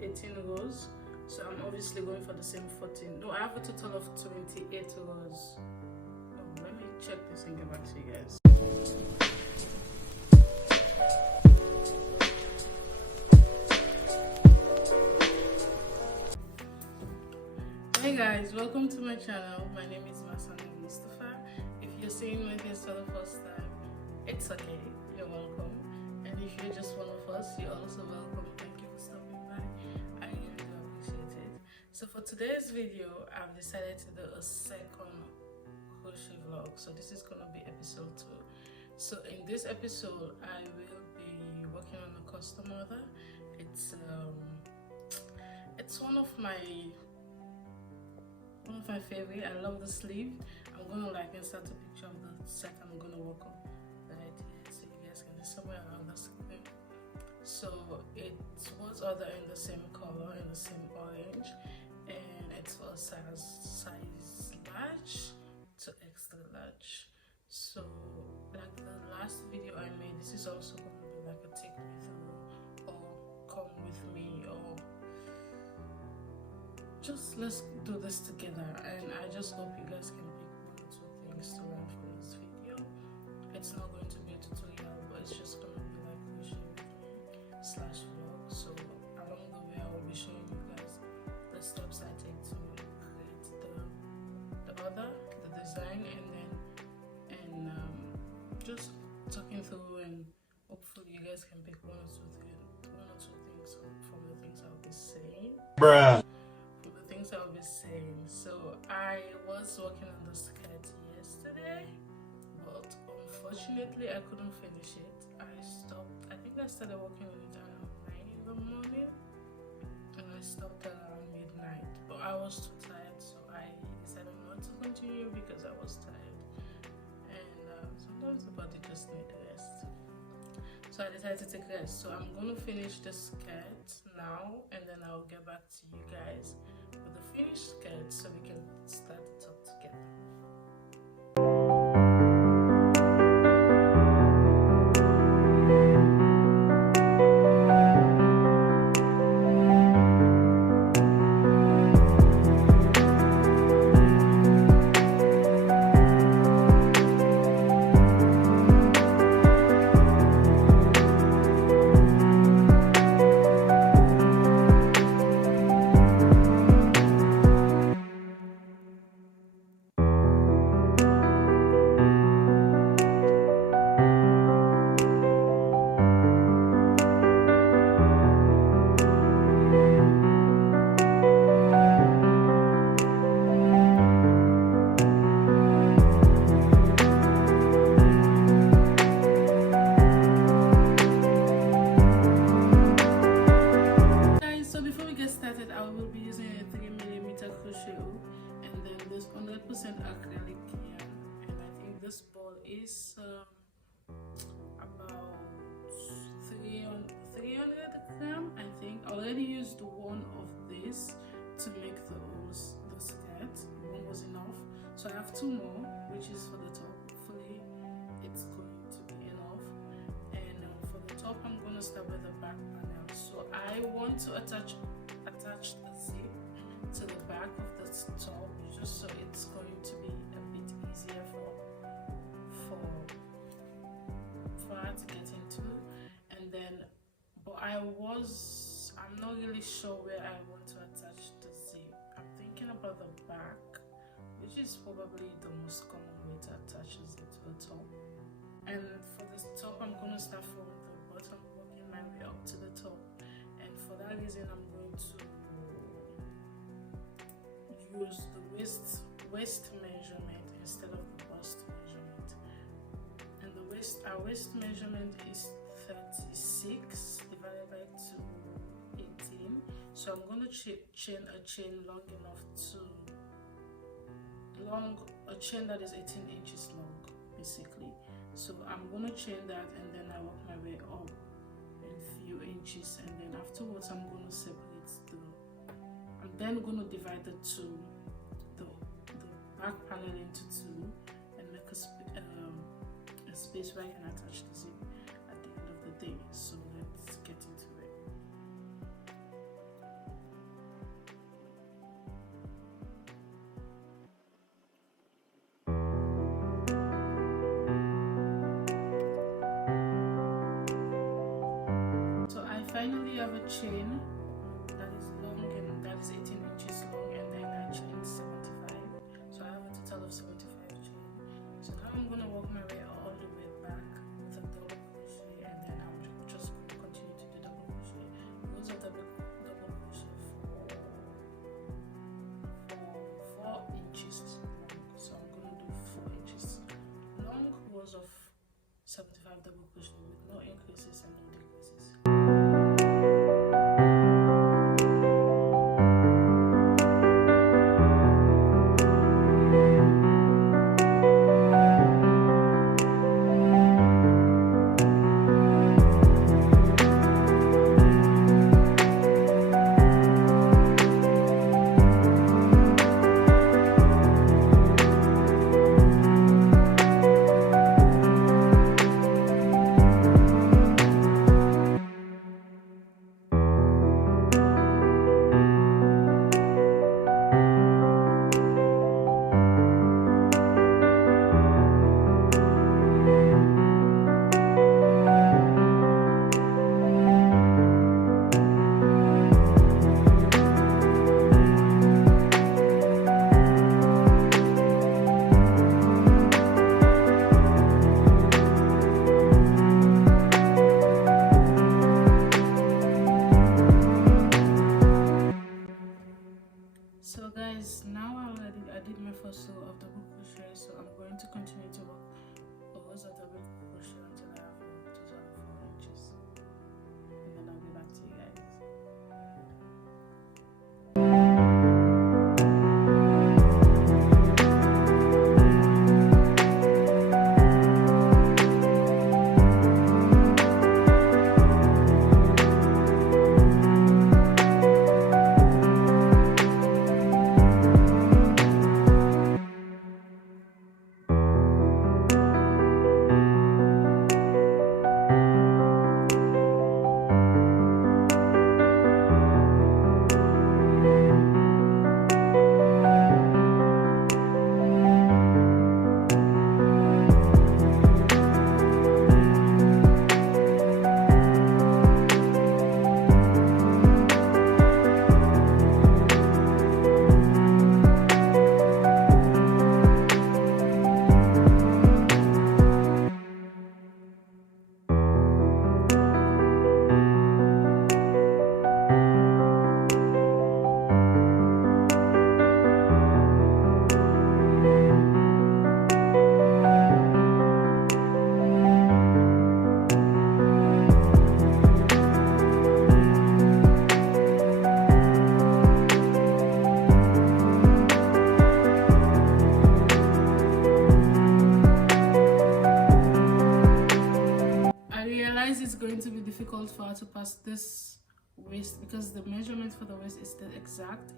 18 rows, so I'm obviously going for the same 14. No, I have a total of 28 rows. Oh, let me check this and get back to you guys. Hey guys, welcome to my channel. My name is Masani Mustafa. If you're seeing my videos for the first time, it's okay, you're welcome. And if you're just one of us, you're also welcome. Thank you for stopping by. I really do appreciate it. So for today's video, I've decided to do a second crochet vlog. So this is gonna be episode 2. So in this episode, I will be working on a custom order. It's one of my favorite. I love the sleeve. I'm gonna insert a picture of the set I'm gonna work on right here, so you guys can see somewhere around the screen. So it was ordered in the same color, in the same orange, and it was size large to extra large. So like the last video I made, this is also gonna be like a take me through or come with me, or just let's do this together. And I just hope you guys can pick 1 or 2 things to learn from this video. It's not going to be a tutorial, but it's just going to be like crochet with me / vlog. So along the way, I will be showing you guys the steps I take to create the order, the design, and just talking through, and hopefully you guys can pick 1 or 2 things from the things I'll be saying. Bruh. I'll be saying. So I was working on the skirt yesterday, but unfortunately I couldn't finish it. I stopped. I think I started working on it around 9 in the morning, and I stopped around midnight. But I was too tired, so I decided not to continue because I was tired. And sometimes the body just needs rest. So I decided to take rest. So I'm gonna finish the skirt now, and then I'll get back to you guys with the finished skirt so we can start the top together. Acrylic yarn, and I think this ball is about 300 grams. I think I already used 1 of this to make the skirt. 1 was enough, so I have 2 more, which is for the top. Hopefully it's going to be enough. And for the top, I'm going to start with the back panel. So I want to attach the zip to the back of the top, just so it's going to be a bit easier for her to get into. And then, but I'm not really sure where I want to attach the zip. I'm thinking about the back, which is probably the most common way to attach the zip to the top. And for the top, I'm going to start from the bottom, working my way up to the top. And for that reason, I'm going to use the waist measurement instead of the bust measurement. And our waist measurement is 36 divided by 18. So I'm going to chain a chain long enough a chain that is 18 inches long, basically. So I'm going to chain that, and then I work my way up in few inches, and then afterwards I'm going to separate I'm then going to divide the back panel into 2 and make a space where I can attach the zip at the end of the day. So let's get into it. finally have a chain that is long and that is 18 inches long, and then I chained 75. So I have a total of 75 chain. So now I'm gonna work my way all the way back with a double crochet, and then I'm just going to continue to do double crochet. Those are double crochet for 4 inches long. So I'm gonna do 4 inches long rows of 75 double crochet with no increases and no decreases. So guys, now I did my first row of double crochet, so I'm going to continue to work rows of double crochet until I have a total of 4 inches, and then I'll be back to you guys. It's going to be difficult for her to pass this waist because the measurement for the waist is the exact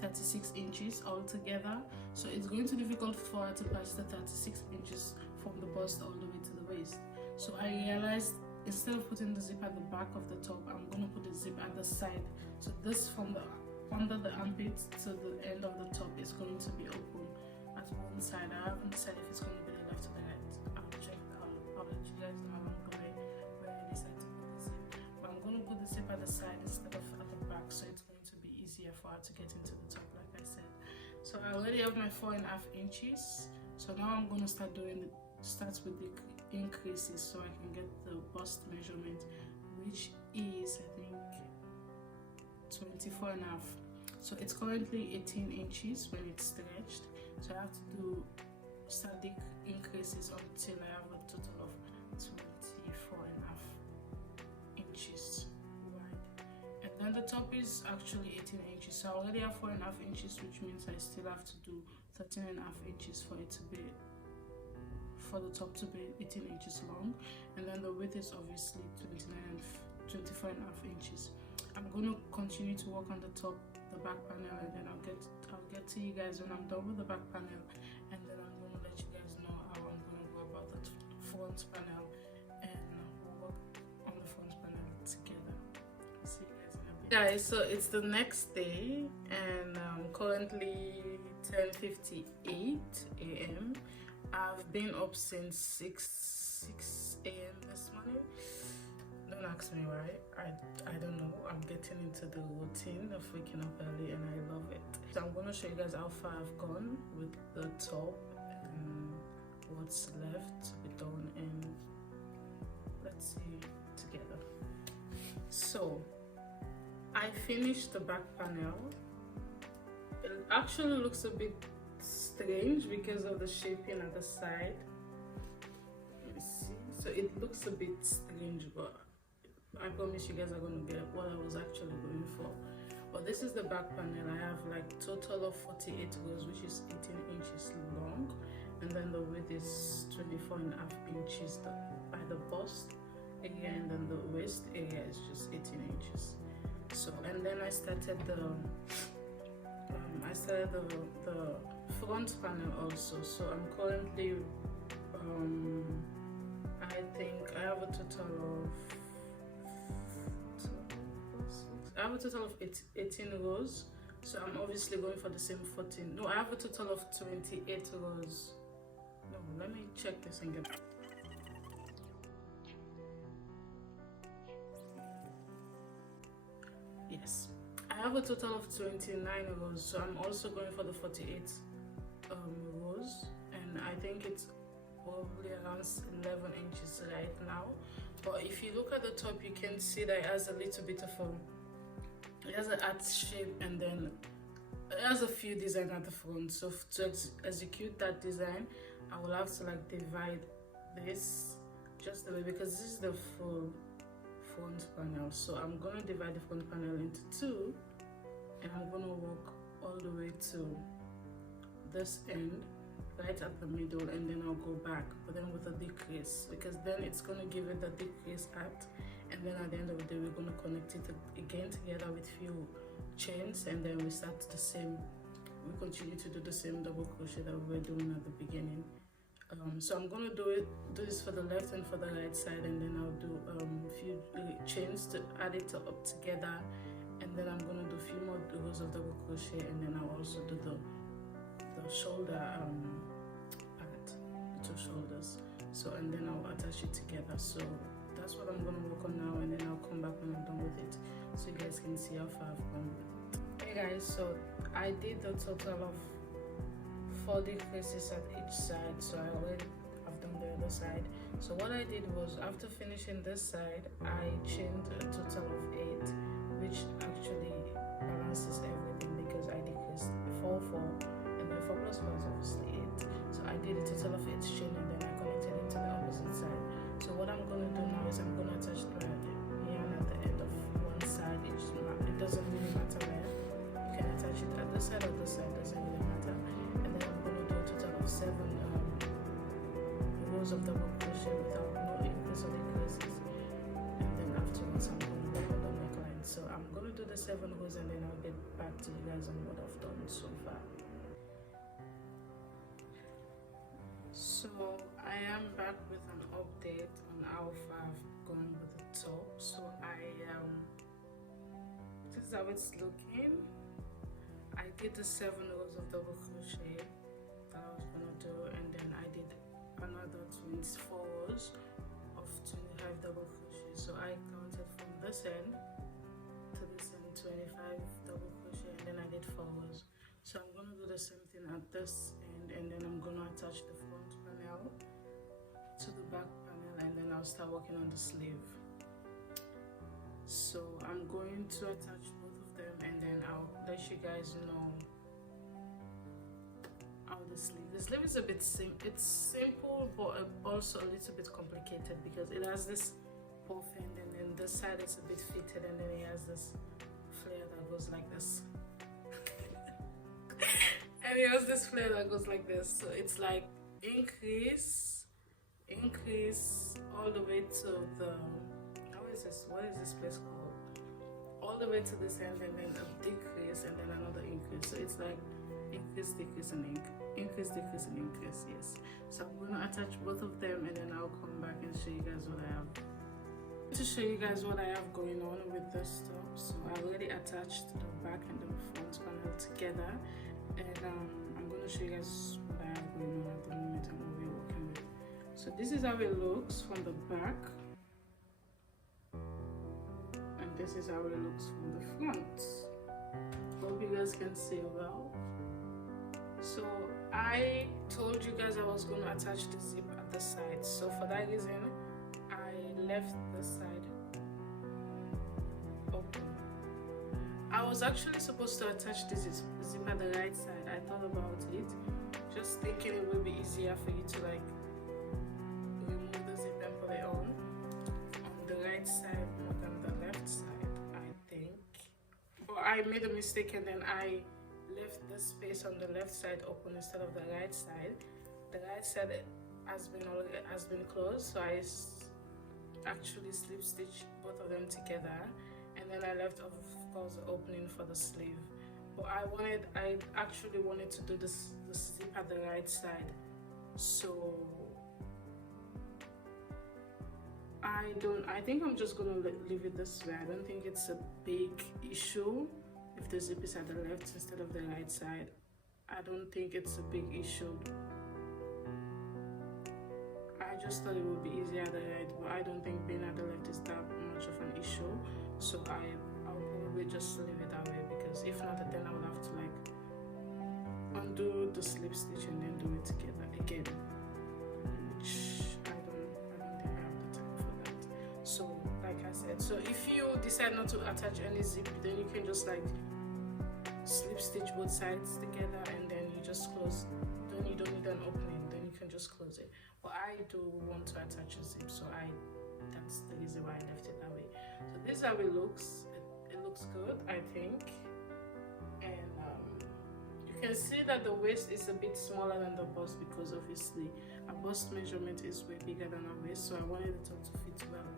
36 inches altogether, so it's going to be difficult for her to pass the 36 inches from the bust all the way to the waist. So I realized instead of putting the zip at the back of the top, I'm going to put the zip at the side, so this from the under the armpit to the end of the top is going to be open at one side. I haven't decided if it's going to be the left or the right. I'll check that out. I'll let you guys know along the way where I decide to put the zip. But I'm going to put the zip at the side instead of at the back, so it's going to be easier for her to get into the top, like I said. So I already have my 4.5 inches. So now I'm going to start with the increases so I can get the bust measurement, which is I think 24.5. So it's currently 18 inches when it's stretched, so I have to start the increases until I have a total of 24.5 inches wide. And then the top is actually 18 inches, so I already have 4.5 inches, which means I still have to do 13.5 inches for it to be, for the top to be 18 inches long. And then the width is obviously 24.5 inches. I'm going to continue to work on the top, the back panel, and then I'll get to you guys when I'm done with the back panel, and then I'm going to let you guys know how I'm going to go about the front panel, and we'll work on the front panel together. I'll see you guys in a bit. Guys, so it's the next day, and currently 10:58 a.m. I've been up since 6 a.m. this morning. Don't Don't ask me why. I don't know. I'm getting into the routine of waking up early and I love it. So I'm going to show you guys how far I've gone with the top and what's left to be done, and let's see together. So I finished the back panel. It actually looks a bit strange because of the shaping at the side. Let me see. So it looks a bit strange, but I promise you guys are going to get what I was actually going for. But this is the back panel. I have like total of 48 rows, which is 18 inches long, and then the width is 24.5 inches by the bust area, and then the waist area is just 18 inches. So, and then I started the front panel also. So I'm currently I think I have a total of 18 rows. So I'm obviously going for the same 14. No, I have a total of 28 rows. No, let me check this and get. Yes, I have a total of 29 rows, so I'm also going for the 48 rows, and I think it's probably around 11 inches right now. But if you look at the top, you can see that it has a little bit of it has an art shape, and then it has a few designs at the front. So to execute that design, I will have to like divide this just the way, because this is the full front panel. So I'm going to divide the front panel into two, and I'm going to walk all the way to this end right at the middle, and then I'll go back, but then with a decrease, because then it's going to give it the decrease art, and then at the end of the day we're going to connect it again together with few chains, and then we start the same, we continue to do the same double crochet that we were doing at the beginning. So I'm going to do this for the left and for the right side, and then I'll do a few chains to add it up together, and then I'm going to do a few more rows of double crochet, and then I'll also do the shoulder part, the two shoulders. So, and then I'll attach it together. So that's what I'm going to work on now, and then I'll come back when I'm done with it, so you guys can see how far I've gone with it. Hey guys, so I did the total of 4 decreases at each side, so I already have done the other side. So what I did was, after finishing this side, I chained a total of 8, which actually balances everything, because I decreased 4, 4, and then 4 plus 4 is obviously 8. So I did a total of 8 chain, and then I connected it to the opposite side. So what I'm going to do now is I'm going to attach the yarn at the end of one side. It doesn't really matter where. You can attach it at this side or this side, doesn't really matter. And then I'm going to do a total of 7 rows of double crochet without no increase or decreases. And then afterwards I'm going to work on the neckline. So I'm going to do the 7 rows, and then I'll get back to you guys on what I've done so far. So I am back with an update on how far I've gone with the top. So this is how it's looking. I did the 7 rows of double crochet that I was gonna do, and then I did another 24 rows of 25 double crochet. So I counted from this end to this end 25 double crochet, and then I did 4 rows. So I'm gonna do the same thing at this end, and then I'm gonna attach the front panel to the back panel, and then I'll start working on the sleeve. So I'm going to attach both of them, and then I'll let you guys know how the sleeve is a bit it's simple, but also a little bit complicated, because it has this puff end, and then this side is a bit fitted, and then it has this flare that goes like this. And it has this flare that goes like this. So it's like increase all the way to the, what is this place called? All the way to this end, and then a decrease, and then another increase. So it's like increase, decrease, and increase, decrease, and increase. Yes. So I'm going to attach both of them, and then I'll come back and show you guys what I have. To show you guys what I have going on with this top. So I already attached the back and the front panel together, and I'm going to show you guys what I have going on at the moment and what we're working with. So this is how it looks from the back. this is how it looks from the front. Hope you guys can see well. So I told you guys I was going to attach the zip at the side, so for that reason I left the side open. I was actually supposed to attach this zip at the right side. I thought about it, just thinking it would be easier for you to like remove the zip and put it on the right side more than the left side, I think. But I made a mistake and then I left the space on the left side open instead of the right side. The right side has been closed, so I actually slip stitched both of them together, and then I left of course the opening for the sleeve. But I actually wanted to do the zip at the right side, so I think I'm just gonna leave it this way. I don't think it's a big issue if the zip is at the left instead of the right side. I don't think it's a big issue. I just thought it would be easier at the right, but I don't think being at the left is that much of an issue. So I'll probably just leave it that way, because if not, then I will have to like undo the slip stitch and then do it together again, which I don't think I have the time for that. So like I said, so if you decide not to attach any zip, then you can just like slip stitch both sides together and then you just close. Then you don't need an opening, then you can just close it. But I do want to attach a zip, so that's the reason why I left it that way. So this is how it looks. It looks good, I think. And you can see that the waist is a bit smaller than the bust, because obviously a bust measurement is way bigger than a waist, so I wanted the top to fit well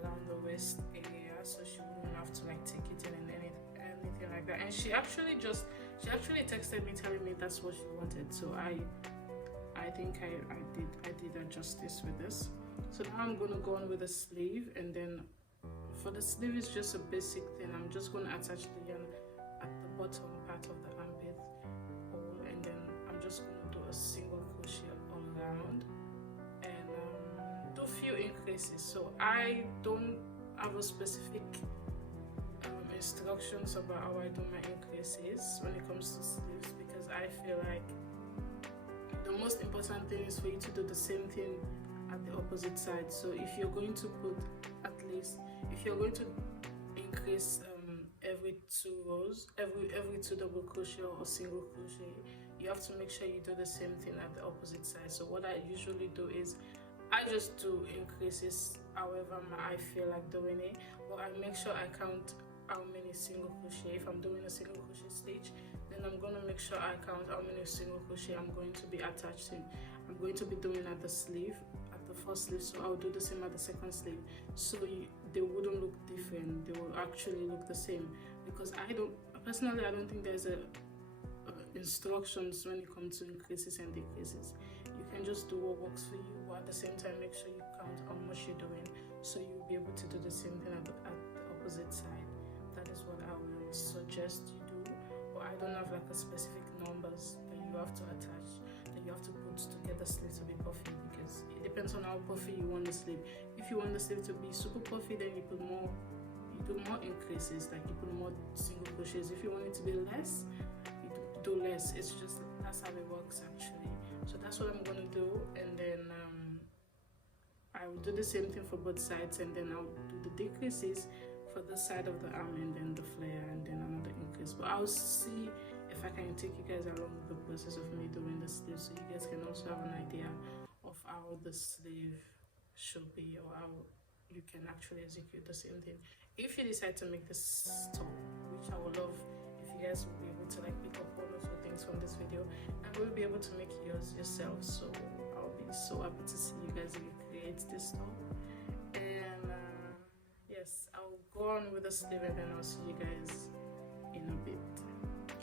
around the waist area, so she wouldn't have to like take it in and anything like that. And she actually texted me telling me that's what she wanted, so I think I did adjust this with this. So now I'm going to go on with the sleeve, and then for the sleeve is just a basic thing. I'm just going to attach the yarn at the bottom part of the armpit hole, and then I'm just going to do a single crochet all around and do a few increases. So I don't have a specific instructions about how I do my increases when it comes to sleeves, because I feel like the most important thing is for you to do the same thing at the opposite side. So if you're going to put if you're going to increase every 2 rows, every 2 double crochet or single crochet, you have to make sure you do the same thing at the opposite side. So what I usually do is I just do increases however I feel like doing it, but I make sure I count how many single crochet. If I'm doing a single crochet stitch, then I'm going to make sure I count how many single crochet I'm going to be attaching. I'm going to be doing at the sleeve, at the first sleeve, so I'll do the same at the second sleeve, so they wouldn't look different. They will actually look the same, because I don't think there's instructions when it comes to increases and decreases. You can just do what works for you, but at the same time make sure you count how much you're doing, so you'll be able to do the same thing at the opposite side. That is what I would suggest you do. But I don't have like a specific numbers that you have to attach, that you have to put to get the sleeve to be puffy, because it depends on how puffy you want the sleeve. If you want the sleeve to be super puffy, then you do more increases, like you put more single crochets. If you want it to be less, you do less. It's just, that's how it works actually. So that's what I'm going to do, and then I will do the same thing for both sides, and then I'll do the decreases for the side of the arm, and then the flare, and then another increase. But I'll see if I can take you guys along with the process of me doing the sleeve, so you guys can also have an idea of how the sleeve should be, or how you can actually execute the same thing if you decide to make this top, which I would love if you guys will be able to like pick up one or two things from this video and will be able to make yours yourself. So I'll be so happy to see you guys recreate this top. And yes, I'll go on with the sleeve, and then I'll see you guys in a bit.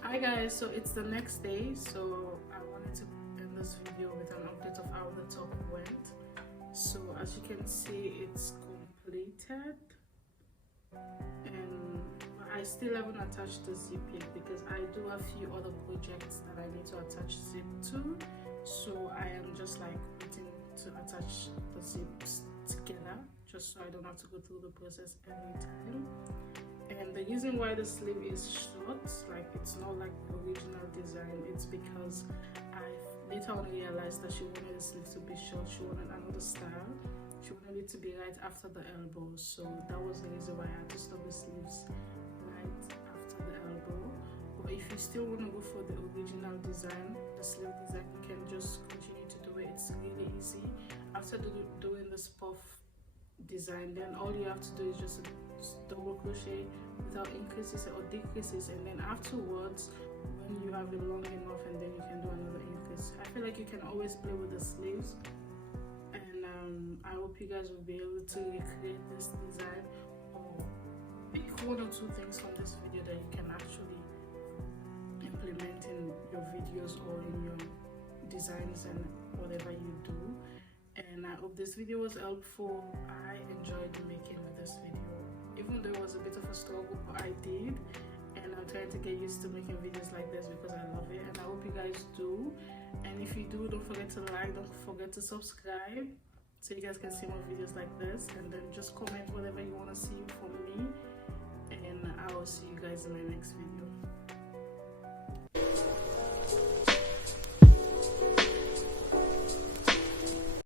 Hi guys, so it's the next day, so I wanted to end this video with an update of how the top went. So as you can see, it's completed, and I still haven't attached the zip yet, because I do have a few other projects that I need to attach zip to. So I am just like waiting to attach the zips together, just so I don't have to go through the process every time. And the reason why the sleeve is short, like it's not like the original design, it's because I later on realized that she wanted the sleeve to be short. She wanted another style. She wanted it to be right after the elbow, so that was the reason why I had to stop the sleeves right after the elbow. But if you still want to go for the original design, the sleeve design, you can just continue to do it. It's really easy. After doing this puff design, then all you have to do is just double crochet without increases or decreases, and then afterwards when you have it long enough, and then you can do another increase. I feel like you can always play with the sleeves, and I hope you guys will be able to recreate this design or pick one or two things from this video that you can actually implement in your videos or in your designs and whatever you do. And I hope this video was helpful. I enjoyed making this video, even though it was a bit of a struggle, but I did, and I'm trying to get used to making videos like this because I love it, and I hope you guys do. And if you do, don't forget to like, don't forget to subscribe so you guys can see more videos like this, and then just comment whatever you want to see from me, and I will see you guys in my next video.